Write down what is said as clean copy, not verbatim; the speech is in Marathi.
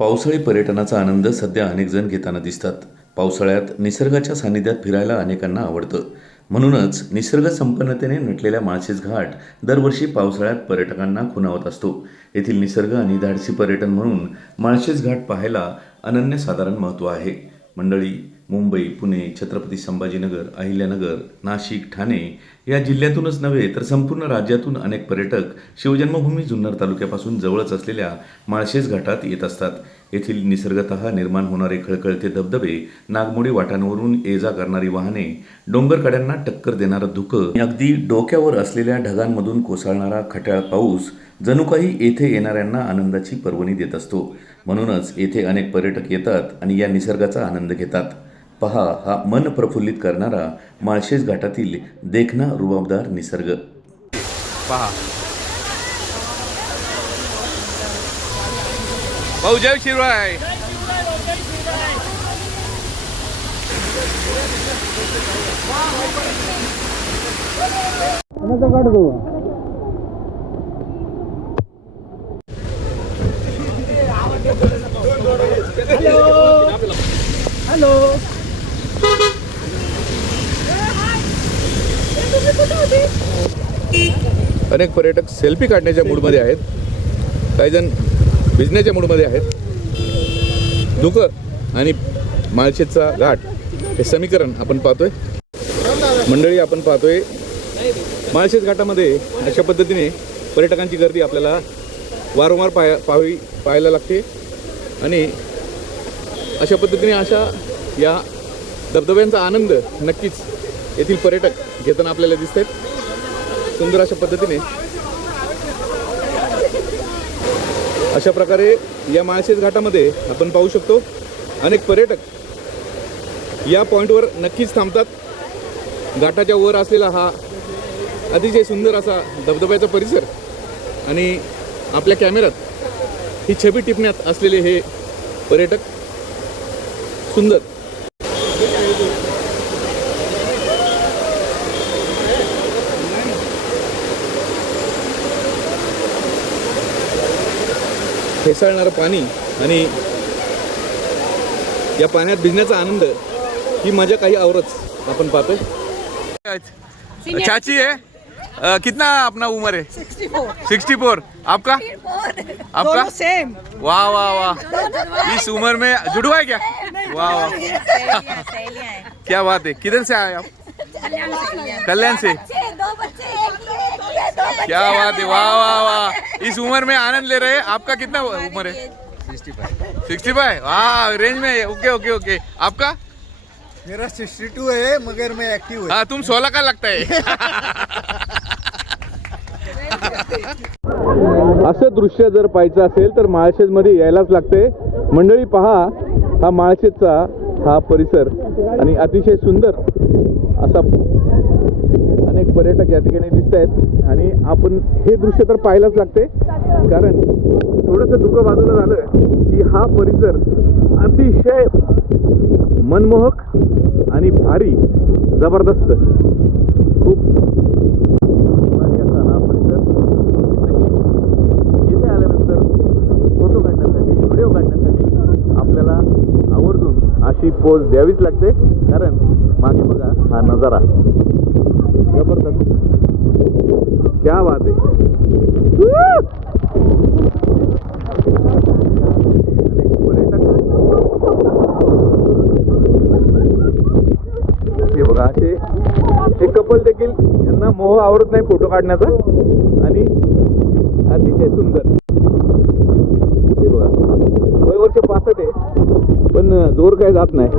पावसाळी पर्यटनाचा आनंद सध्या अनेक जण घेताना दिसतात. पावसाळ्यात निसर्गाच्या सानिध्यात फिरायला अनेकांना आवडतं. म्हणूनच निसर्ग संपन्नतेने नटलेल्या माळशेज घाट दरवर्षी पावसाळ्यात पर्यटकांना खुणावत असतो. येथील निसर्ग आणि धाडसी पर्यटन म्हणून माळशेज घाट पाहायला अनन्यसाधारण महत्त्व आहे. मंडळी, मुंबई, पुणे, छत्रपती संभाजीनगर, अहिल्यानगर, नाशिक, ठाणे या जिल्ह्यातूनच नव्हे तर संपूर्ण राज्यातून अनेक पर्यटक शिवजन्मभूमी जुन्नर तालुक्यापासून जवळच असलेल्या माळशेज घाटात येत असतात. येथील निसर्गतः निर्माण होणारे खळखळते धबधबे, नागमोडी वाटांवरून ये जा करणारी वाहने, डोंगरकड्यांना टक्कर देणारं धुकं आणि अगदी डोक्यावर असलेल्या ढगांमधून कोसळणारा खट्याळ पाऊस जणू काही येथे येणाऱ्यांना आनंदाची पर्वणी देत असतो. म्हणूनच येथे अनेक पर्यटक येतात आणि या निसर्गाचा आनंद घेतात. पहा हा मन प्रफुल्लित करणारा माळशेज घाटातील देखणा रुबाबदार निसर्ग. पहा भाऊ, जय शिवराय. हॅलो. अनेक पर्यटक सेल्फी काढण्याच्या मूडमध्ये आहेत, काही जण भिजण्याच्या मूडमध्ये आहेत. धुकं आणि माळशेजचा घाट हे समीकरण आपण पाहतोय. मंडळी, आपण पाहतोय माळशेज घाटामध्ये अशा पद्धतीने पर्यटकांची गर्दी आपल्याला वारंवार पाहायला लागते आणि अशा पद्धतीने या धबधब्यांचा आनंद नक्कीच येथील पर्यटक घेताना आपल्याला दिसत आहेत. सुंदर अशा पद्धतीने अशा प्रकारे या माळशेज घाटामध्ये आपण पाहू शकतो अनेक पर्यटक या पॉईंटवर नक्कीच थांबतात. घाटाच्या वर असलेला हा अतिशय सुंदर असा धबधब्याचा परिसर आणि आपल्या कॅमेऱ्यात ही छबी टिपण्यात असलेले हे पर्यटक सुंदर. फेसाळणारं पाणी आणि या पाण्यात भिजण्याचा आनंद, ही मजा काही औरच आपण पाहतोय. चाची है, कितना अपना उम्र है? 64. आपका? आपका सेम. वाह वाह वाह, इस उम्र में जुड़वा है क्या? वाह वाह, क्या बात है. किधर से आए आप? कल्याण से. क्या बात है, वाह वाह वाह. इस उम्र में आनंद ले रहे हैं. आपका कितना उम्र है? 65. वाह, रेंज में है. Okay okay okay. आपका? मेरा 62 है, मगर मैं एक्टिव है. हाँ, तुम 16 का लगता है. असं दृश्य जर पाहायचं असेल तर माळशेजमध्ये यायलाच लागते. मंडळी, पहा हा माळशेजचा हा परिसर आणि अतिशय सुंदर असा अनेक पर्यटक या ठिकाणी दिसत आहेत आणि आपण हे दृश्य तर पाहायलाच लागते. कारण थोडंसं दुःख बाजूला झालं की हा परिसर अतिशय मनमोहक आणि भारी, जबरदस्त, खूप भारी असा हा परिसर. नक्कीच येथे आल्यानंतर फोटो काढण्यासाठी, व्हिडिओ काढण्यासाठी आपल्याला आवर्जून अशी पोज द्यावीच लागते. कारण मागे बघा हा नजारा, जबरदस्त, क्या बात आहे. पर्यटक हे बघा, असे हे कपल देखील, यांना मोह आवरत नाही फोटो काढण्याचा आणि अतिशय सुंदर. हे बघा, वय वर्ष 65 आहे पण जोर काय जात नाही.